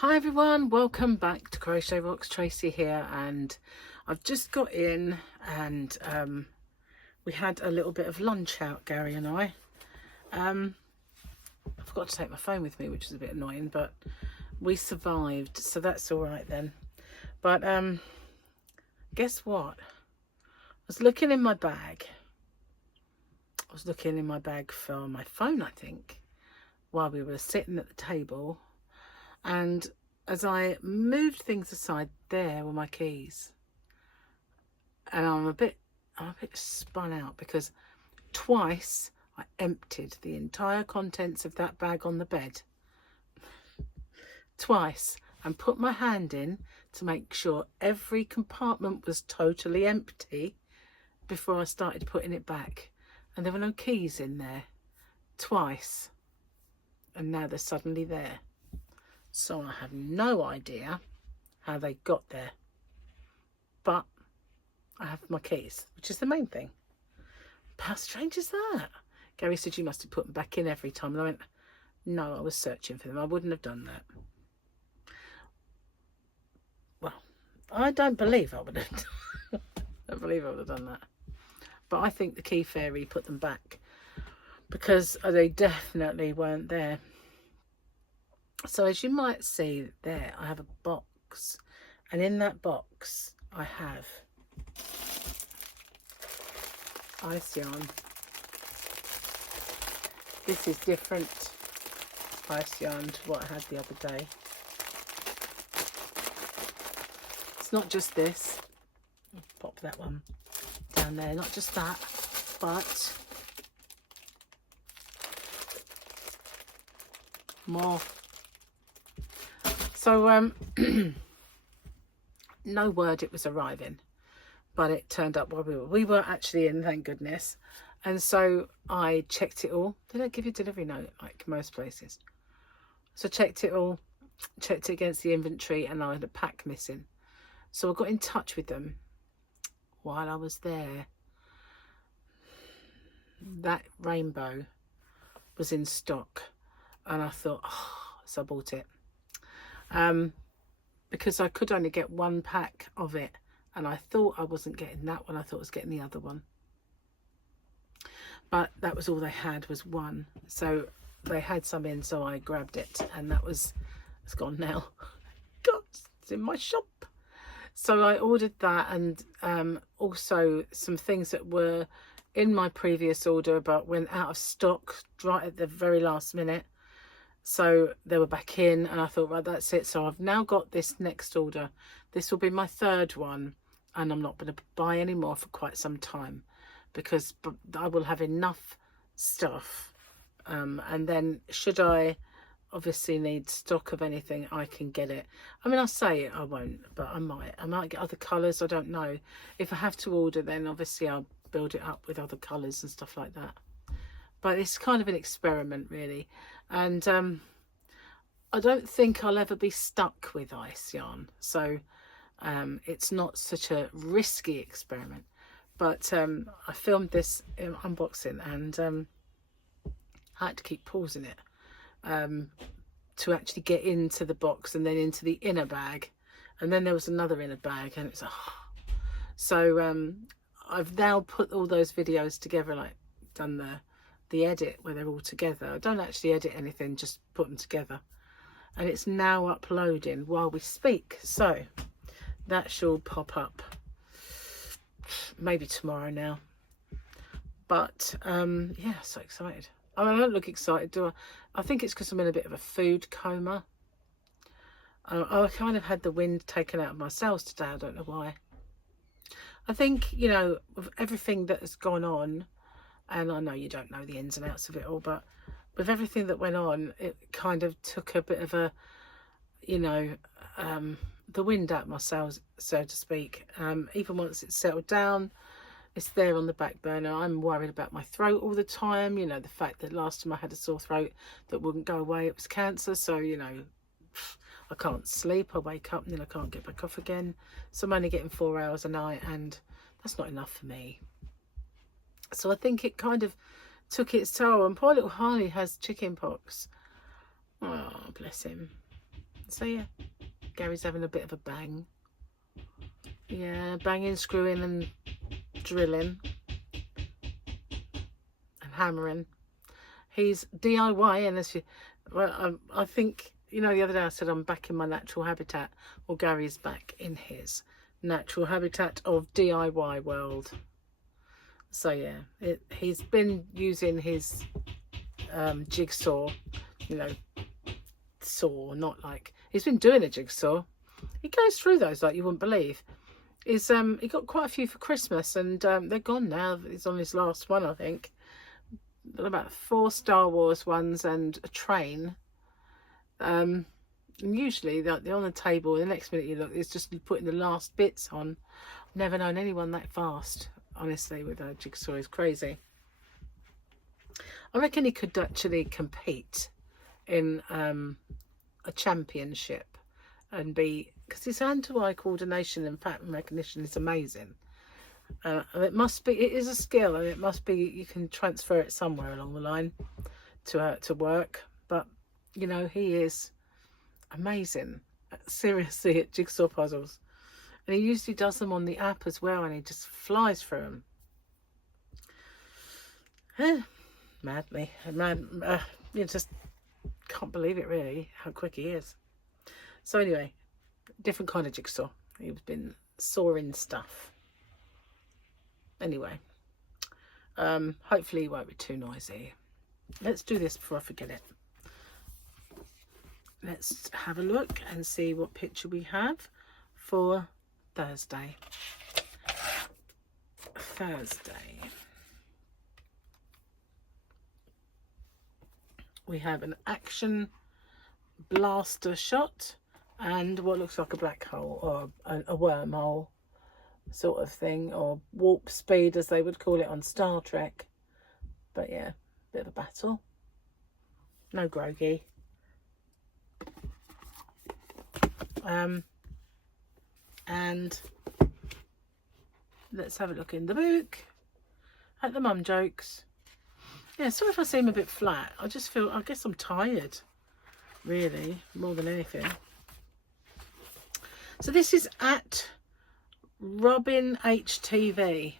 Hi everyone, welcome back to Crochet Rocks. Tracy here, and I've just got in and we had a little bit of lunch out, Gary and I. I forgot to take my phone with me, which is a bit annoying, but we survived, so that's all right then. But guess what? I was looking in my bag. I was looking in my bag for my phone, I think, while we were sitting at the table. And as I moved things aside, there were my keys. And I'm a bit spun out because twice I emptied the entire contents of that bag on the bed. Twice. And put my hand in to make sure every compartment was totally empty before I started putting it back. And there were no keys in there. Twice. And now they're suddenly there. So I have no idea how they got there. But I have my keys, which is the main thing. But how strange is that? Gary said you must have put them back in every time. And I went, no, I was searching for them. I wouldn't have done that. Well, I don't believe I would have. I don't believe I would have done that. But I think the key fairy put them back because they definitely weren't there. So as you might see there, I have a box, and in that box I have ice yarn. This is different ice yarn to what I had the other day. It's not just this. I'll pop that one down there. Not just that, but more. So no word it was arriving, but it turned up while we were actually in, thank goodness. And so I checked it all. They don't give you a delivery note like most places. So checked it all, checked it against the inventory, and I had a pack missing. So I got in touch with them while I was there. That rainbow was in stock, and I thought, oh, so I bought it. Because I could only get one pack of it, and I thought I wasn't getting that one. I thought I was getting the other one, but that was all they had, was one. So they had some in, so I grabbed it, and it's gone now. God, it's in my shop. So I ordered that, and also some things that were in my previous order but went out of stock right at the very last minute. So they were back in, and I thought, right, that's it. So I've now got this next order. This will be my third one, and I'm not going to buy any more for quite some time because I will have enough stuff. And then should I obviously need stock of anything, I can get it. I mean, I say it, I won't, but I might get other colours. I don't know. If I have to order, then obviously I'll build it up with other colours and stuff like that. But it's kind of an experiment, really. And I don't think I'll ever be stuck with ice yarn. So it's not such a risky experiment. But I filmed this unboxing, and I had to keep pausing it to actually get into the box and then into the inner bag. And then there was another inner bag, and it's so I've now put all those videos together, like done the edit where they're all together. I don't actually edit anything, just put them together, and it's now uploading while we speak, so that shall pop up maybe tomorrow now. But yeah, so excited. I mean, I don't look excited, do I? I think it's because I'm in a bit of a food coma. I kind of had the wind taken out of my sails today. I don't know why. I think, you know, with everything that has gone on, and I know you don't know the ins and outs of it all, but with everything that went on, it kind of took a bit of a, you know, the wind out of my sails, so to speak. Even once it's settled down, it's there on the back burner. I'm worried about my throat all the time. You know, the fact that last time I had a sore throat that wouldn't go away, it was cancer. So, you know, I can't sleep. I wake up and then I can't get back off again. So I'm only getting 4 hours a night, and that's not enough for me. So I think it kind of took its toll, and poor little Harley has chicken pox. Oh, bless him. So yeah, Gary's having a bit of a bang. Yeah, banging, screwing and drilling and hammering. He's DIY, and as you, well, I think, you know, the other day I said I'm back in my natural habitat. Well, Gary's back in his natural habitat of DIY world. So yeah, he's been using his jigsaw, you know, saw, not like, he's been doing a jigsaw. He goes through those like you wouldn't believe. He got quite a few for Christmas, and they're gone now. He's on his last one, I think. About 4 Star Wars ones and a train. And usually they're on the table, and the next minute you look, it's just putting the last bits on. I've never known anyone that fast, honestly, with a jigsaw. Is crazy. I reckon he could actually compete in a championship and be, because his hand-to-eye coordination and pattern recognition is amazing. And it is a skill, and it must be, you can transfer it somewhere along the line to work. But you know, he is amazing, seriously, at jigsaw puzzles, and he usually does them on the app as well, and he just flies through them. Madly, you just can't believe it, really, how quick he is. So anyway, different kind of jigsaw. He's been sawing stuff. Anyway, hopefully it won't be too noisy. Let's do this before I forget it. Let's have a look and see what picture we have for Thursday. We have an action blaster shot and what looks like a black hole, or a wormhole sort of thing, or warp speed as they would call it on Star Trek. But yeah, bit of a battle. No groggy. And let's have a look in the book at the mum jokes. Yeah, sorry if I seem a bit flat. I just feel, I guess I'm tired, really, more than anything. So this is at Robin HTV.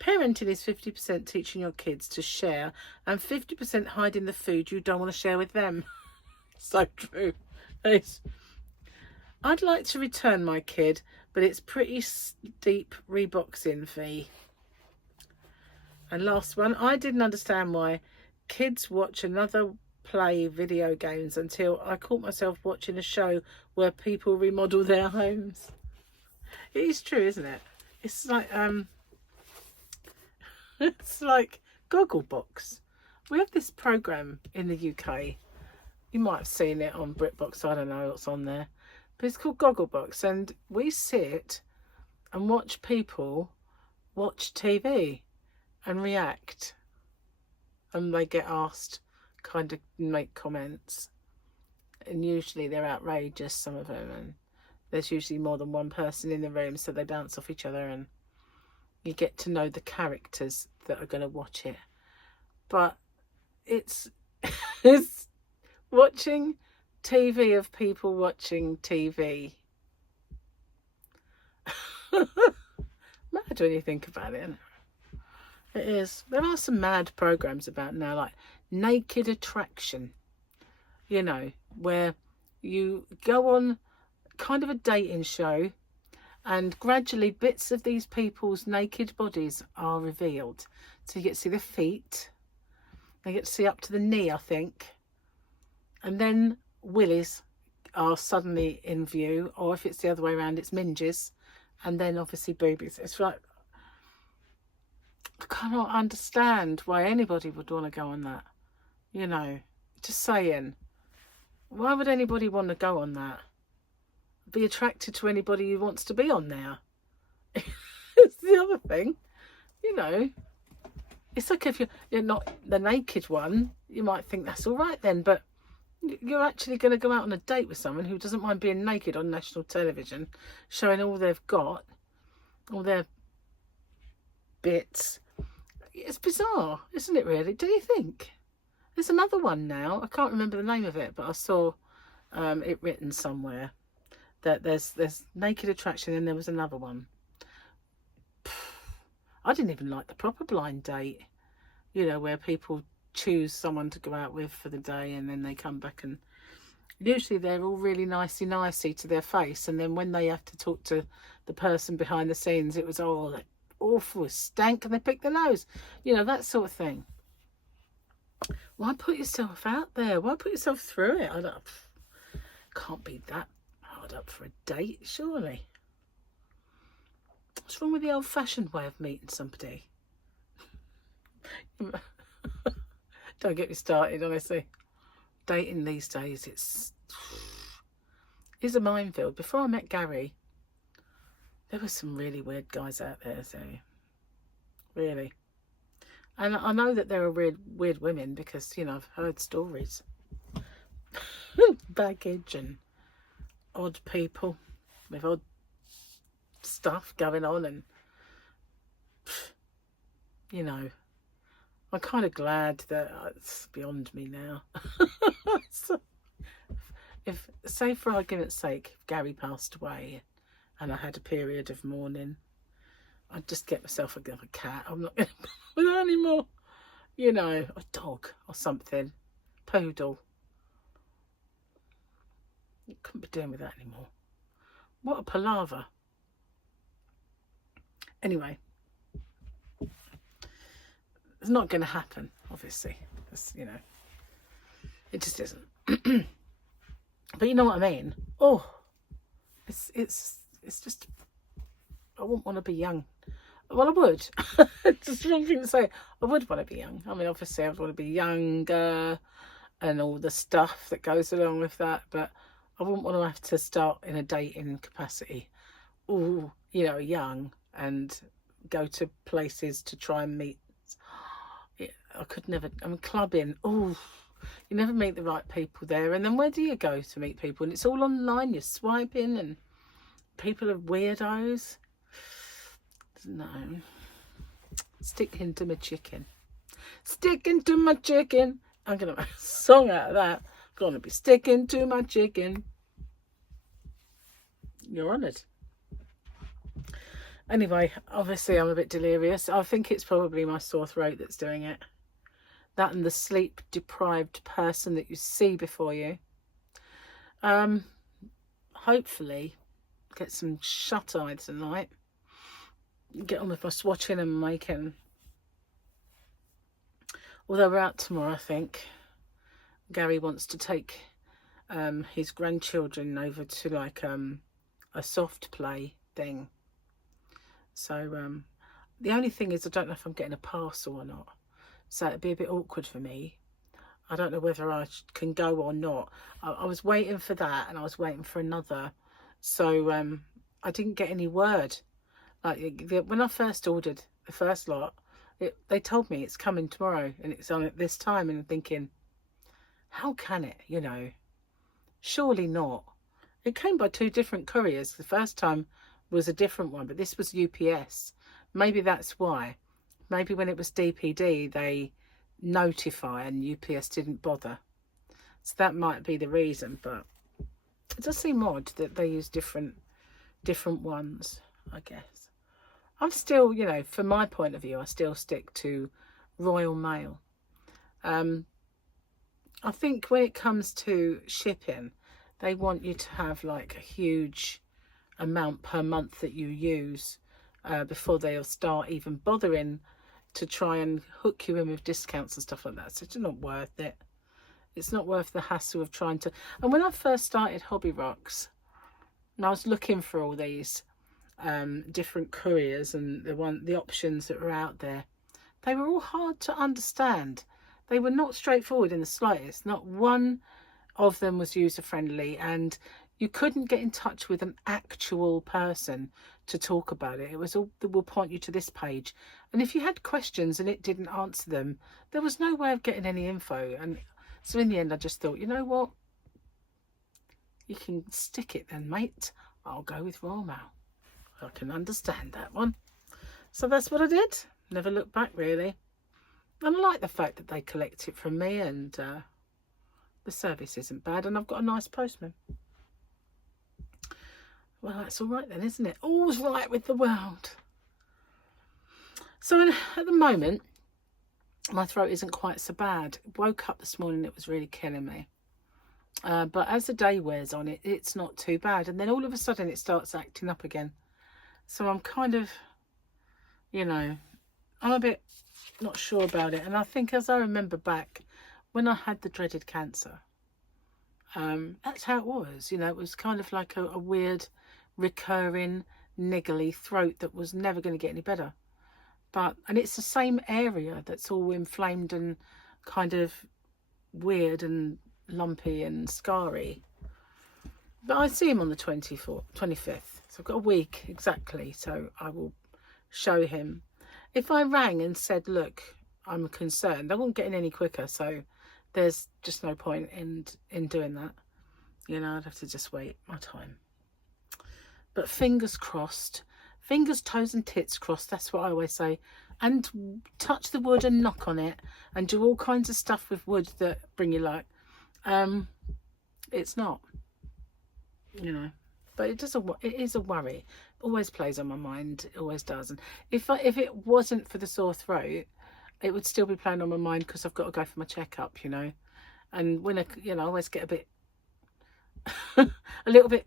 Parenting is 50% teaching your kids to share and 50% hiding the food you don't want to share with them. So true. I'd like to return my kid, but it's pretty steep reboxing fee. And last one, I didn't understand why kids watch another play video games until I caught myself watching a show where people remodel their homes. It is true, isn't it? It's like it's like Gogglebox. We have this program in the UK. You might have seen it on BritBox. I don't know what's on there, but it's called Gogglebox, and we sit and watch people watch TV and react, and they get asked, kind of make comments, and usually they're outrageous, some of them, and there's usually more than one person in the room, so they bounce off each other, and you get to know the characters that are going to watch it. But it's it's watching TV of people watching TV. Mad when you think about it, isn't it? It is. There are some mad programs about now, like Naked Attraction, you know, where you go on kind of a dating show, and gradually bits of these people's naked bodies are revealed. So you get to see the feet, they get to see up to the knee, I think, and then willies are suddenly in view, or if it's the other way around, it's minges, and then obviously boobies. It's like, I cannot understand why anybody would want to go on that. You know, just saying, why would anybody want to go on that? Be attracted to anybody who wants to be on there. It's the other thing, you know. It's like if you're not the naked one, you might think that's all right then, but you're actually going to go out on a date with someone who doesn't mind being naked on national television, showing all they've got, all their bits. It's bizarre, isn't it, really? Do you think? There's another one now. I can't remember the name of it, but I saw it written somewhere that there's Naked Attraction, and there was another one. I didn't even like the proper blind date, you know, where people choose someone to go out with for the day and then they come back, and usually they're all really nicey to their face, and then when they have to talk to the person behind the scenes, it was all like awful, stank, and they pick their nose, you know, that sort of thing. Why put yourself out there? Why put yourself through it? Can't be that hard up for a date, surely. What's wrong with the old-fashioned way of meeting somebody? Don't get me started, honestly. Dating these days, it's a minefield. Before I met Gary, there were some really weird guys out there, so really. And I know that there are weird women because, you know, I've heard stories. Baggage and odd people with odd stuff going on, and, you know, I'm kind of glad that it's beyond me now. So, if, say for argument's sake, if Gary passed away and I had a period of mourning, I'd just get myself a cat. I'm not going to bother with that anymore. You know, a dog or something. Poodle. You couldn't be doing with that anymore. What a palaver. Anyway. It's not going to happen, obviously. It's, you know, it just isn't. But you know what I mean? Oh, it's just, I wouldn't want to be young. Well, I would. It's just the wrong thing to say. I would want to be young. I mean, obviously, I would want to be younger and all the stuff that goes along with that. But I wouldn't want to have to start in a dating capacity. Oh, you know, young, and go to places to try and meet. I could never. I mean, clubbing. Oh, you never meet the right people there. And then where do you go to meet people? And it's all online. You're swiping, and people are weirdos. No. Sticking to my chicken. Sticking to my chicken. I'm going to make a song out of that. I'm going to be sticking to my chicken. You're on it. Anyway, obviously I'm a bit delirious. I think it's probably my sore throat that's doing it. That and the sleep deprived person that you see before you. Hopefully get some shut-eye tonight. Get on with my swatching and making. Although we're out tomorrow, I think. Gary wants to take his grandchildren over to like a soft play thing. So the only thing is I don't know if I'm getting a parcel or not. So it'd be a bit awkward for me. I don't know whether I can go or not. I was waiting for that, and I was waiting for another. So I didn't get any word. Like when I first ordered the first lot, they told me it's coming tomorrow and it's on at this time, and I'm thinking, how can it, you know? Surely not. It came by 2 different couriers. The first time was a different one, but this was UPS. Maybe that's why. Maybe when it was DPD, they notify and UPS didn't bother. So that might be the reason, but it does seem odd that they use different ones, I guess. I'm still, you know, from my point of view, I still stick to Royal Mail. I think when it comes to shipping, they want you to have like a huge amount per month that you use before they'll start even bothering to try and hook you in with discounts and stuff like that. So it's not worth it. It's not worth the hassle of trying to. And when I first started WIP Rocks, and I was looking for all these different couriers and the options that were out there, they were all hard to understand. They were not straightforward in the slightest. Not one of them was user friendly, and you couldn't get in touch with an actual person to talk about it. It was all that will point you to this page, and if you had questions and it didn't answer them, there was no way of getting any info. And so in the end I just thought, you know what, you can stick it then, mate. I'll go with Royal Mail. I can understand that one. So that's what I did. Never looked back, really. And I like the fact that they collect it from me, and the service isn't bad, and I've got a nice postman. Well, that's all right then, isn't it? All's right with the world. So at the moment, my throat isn't quite so bad. Woke up this morning, it was really killing me. But as the day wears on, it's not too bad. And then all of a sudden it starts acting up again. So I'm kind of, you know, I'm a bit not sure about it. And I think, as I remember back when I had the dreaded cancer, that's how it was. You know, it was kind of like a weird, recurring, niggly throat that was never going to get any better. And it's the same area that's all inflamed and kind of weird and lumpy and scarry. But I see him on the 25th, so I've got a week exactly, so I will show him. If I rang and said, look, I'm concerned, I won't get in any quicker, so there's just no point in doing that. You know, I'd have to just wait my time. But fingers crossed, fingers, toes and tits crossed, that's what I always say. And touch the wood and knock on it and do all kinds of stuff with wood that bring you luck. It's not, you know, but it is a worry. It always plays on my mind. It always does. And if it wasn't for the sore throat, it would still be playing on my mind, because I've got to go for my checkup, you know. And when I always get a bit, a little bit,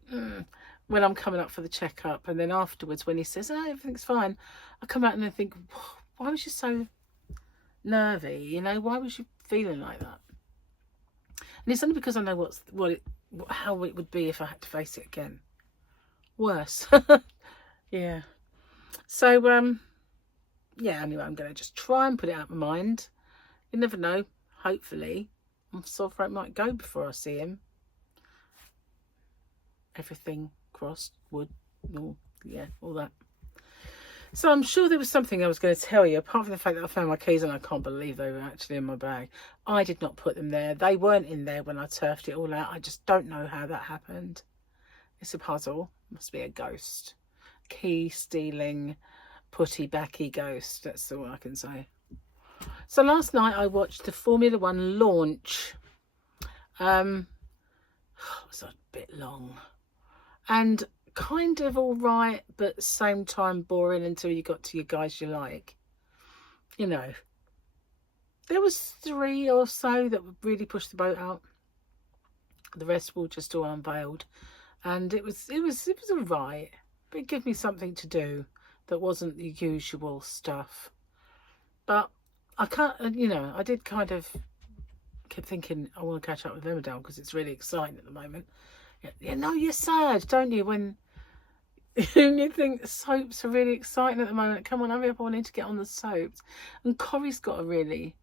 when I'm coming up for the checkup, and then afterwards when he says, oh, everything's fine, I come out and I think, why was you so nervy? You know, why was you feeling like that? And it's only because I know how it would be if I had to face it again. Worse. Yeah. So, yeah, anyway, I'm going to just try and put it out of my mind. You never know. Hopefully, my sore throat might go before I see him. Everything crossed, wood, all, yeah, all that. So I'm sure there was something I was going to tell you, apart from the fact that I found my keys and I can't believe they were actually in my bag. I did not put them there. They weren't in there when I turfed it all out. I just don't know how that happened. It's a puzzle. Must be a ghost. Key stealing, putty backy ghost. That's all I can say. So last night I watched the Formula One launch. It was a bit long. And kind of all right, but at the same time boring until you got to your guys you like. You know, there was 3 or so that really pushed the boat out. The rest were just all unveiled, and it was all right, but it gave me something to do that wasn't the usual stuff. But I can't, you know, I did kind of keep thinking I want to catch up with Emmerdale because it's really exciting at the moment. You know, you're sad, don't you, when you think soaps are really exciting at the moment. Come on, hurry up, I need to get on the soaps. And Corrie's got a really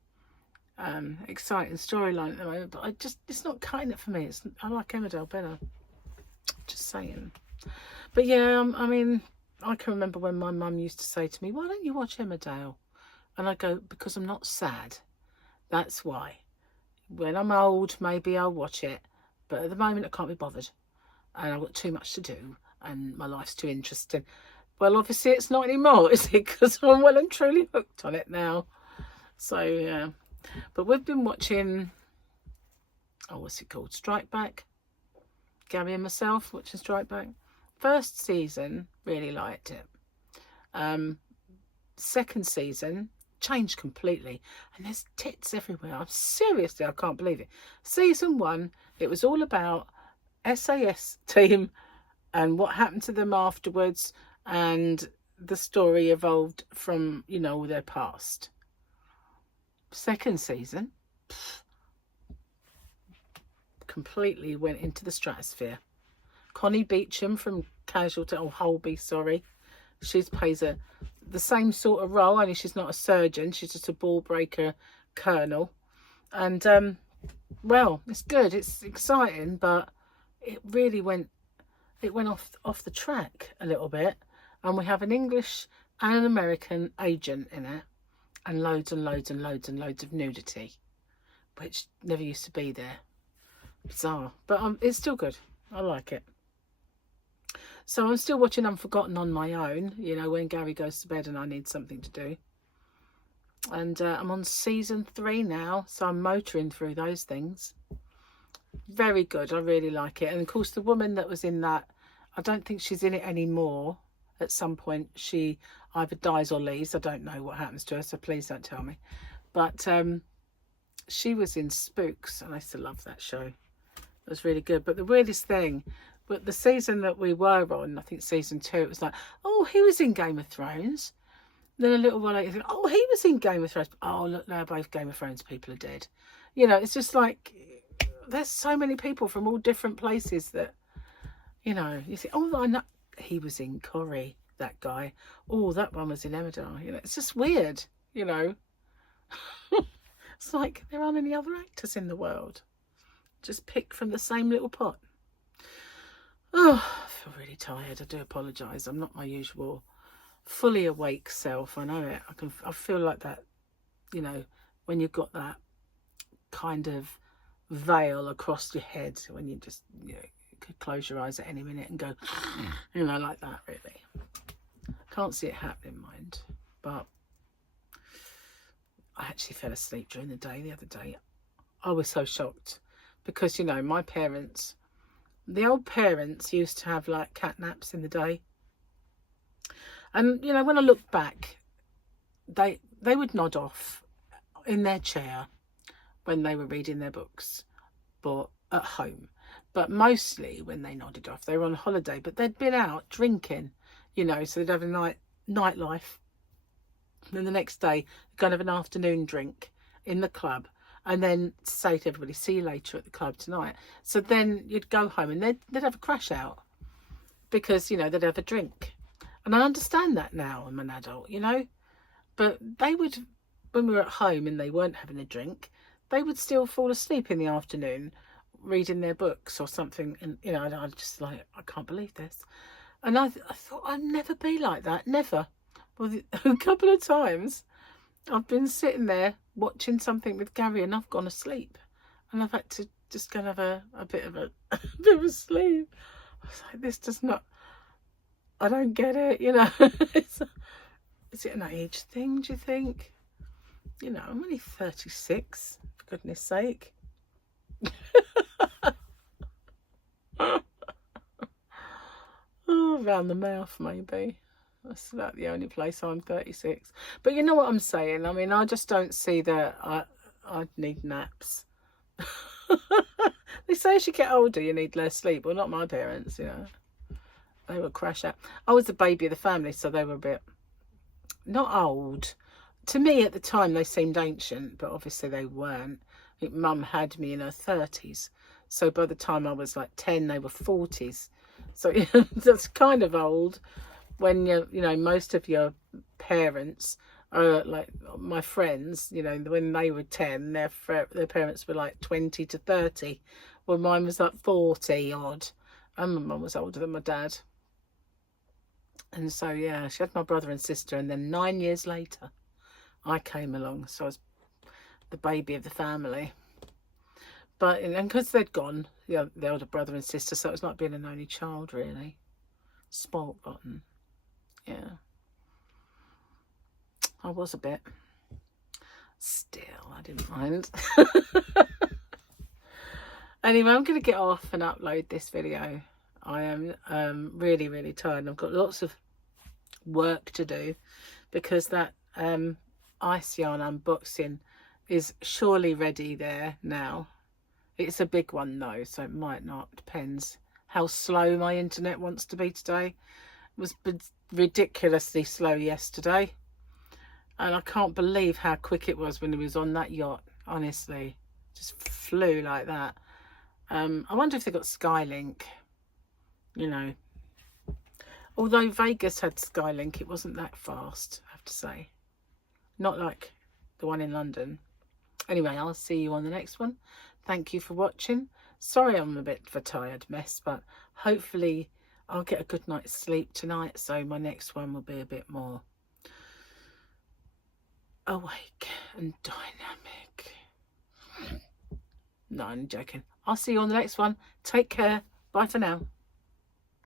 exciting storyline at the moment, but it's not cutting it for me. I like Emmerdale better. Just saying. But yeah, I mean, I can remember when my mum used to say to me, why don't you watch Emmerdale? And I go, because I'm not sad. That's why. When I'm old, maybe I'll watch it. But at the moment, I can't be bothered. And I've got too much to do. And my life's too interesting. Well, obviously, it's not anymore, is it? Because I'm well and truly hooked on it now. So, yeah. But we've been watching, what's it called? Strike Back. Gary and myself watching Strike Back. First season, really liked it. Second season, changed completely. And there's tits everywhere. Seriously, I can't believe it. Season 1, it was all about SAS team and what happened to them afterwards, and the story evolved from, you know, their past. Second season, completely went into the stratosphere. Connie Beecham from Casualty, Holby, sorry. She plays the same sort of role, only she's not a surgeon. She's just a ball breaker colonel. And, well, it's good. It's exciting, but it really went off the track a little bit. And we have an English and an American agent in it. And loads and loads and loads and loads of nudity, which never used to be there. Bizarre. But it's still good. I like it. So I'm still watching Unforgotten on my own, you know, when Gary goes to bed and I need something to do. And I'm on season 3 now, so I'm motoring through those things. Very good. I really like it. And of course, the woman that was in that, I don't think she's in it anymore. At some point, she either dies or leaves. I don't know what happens to her, so please don't tell me. But she was in Spooks, and I used to love that show. It was really good. But the weirdest thing, but the season that we were on, I think season 2, it was like, oh, he was in Game of Thrones. Then a little while later, oh, he was in Game of Thrones. Oh, look, now both Game of Thrones people are dead. You know, it's just like, there's so many people from all different places that, you know, you think, oh, I know he was in Corrie, that guy. Oh, that one was in Emmerdale. You know, it's just weird, you know. It's like there aren't any other actors in the world. Just picked from the same little pot. Oh, I feel really tired. I do apologise. I'm not my usual fully awake self. I know it. I feel like that, you know, when you've got that kind of veil across your head, when you just, you know, you could close your eyes at any minute and go, you know, like that, really. Can't see it happening, mind. But I actually fell asleep during the day the other day. I was so shocked because, you know, my parents, the old parents used to have like cat naps in the day. And, you know, when I look back, they would nod off in their chair when they were reading their books, but at home. But mostly when they nodded off, they were on holiday, but they'd been out drinking, you know, so they'd have a nightlife. And then the next day, kind of an afternoon drink in the club, and then say to everybody, see you later at the club tonight. So then you'd go home and they'd have a crash out because, you know, they'd have a drink. And I understand that now, I'm an adult, you know, but they would, when we were at home and they weren't having a drink, they would still fall asleep in the afternoon reading their books or something. And, you know, I just like, I can't believe this. And I thought I'd never be like that, never. Well, a couple of times I've been sitting there watching something with Gary and I've gone asleep. And I've had to just go and have a bit of a bit of a sleep. I was like, this does not, I don't get it, you know. Is it an age thing, do you think? You know, I'm only 36, for goodness sake. Oh, around the mouth, maybe. That's about the only place I'm 36. But you know what I'm saying? I mean, I just don't see that I need naps. They say as you get older, you need less sleep. Well, not my parents, you know. They would crash out. I was the baby of the family, so they were a bit, not old. To me, at the time, they seemed ancient, but obviously they weren't. I think Mum had me in her 30s. So by the time I was like 10, they were 40s. So that's kind of old. When you know, most of your parents are like my friends, you know, when they were 10, their parents were like 20 to 30. Well, mine was like 40 odd. And my mum was older than my dad. And so, yeah, she had my brother and sister. And then 9 years later, I came along. So I was the baby of the family. But, and because they'd gone, you know, the older brother and sister, so it was like being an only child, really. Spoilt rotten. Yeah, I was a bit. Still, I didn't mind. Anyway, I'm going to get off and upload this video. I am really, really tired. I've got lots of work to do because that ice yarn unboxing is surely ready there now. It's a big one though, so it might not. Depends how slow my internet wants to be today. It was ridiculously slow yesterday, and I can't believe how quick it was when it was on that yacht. Honestly, just flew like that. I wonder if they got Skylink, you know. Although Vegas had Skylink, it wasn't that fast, I have to say. Not like the one in London. Anyway, I'll see you on the next one. Thank you for watching. Sorry I'm a bit of a tired mess, but hopefully I'll get a good night's sleep tonight, so my next one will be a bit more awake and dynamic. No, I'm joking. I'll see you on the next one. Take care. Bye for now.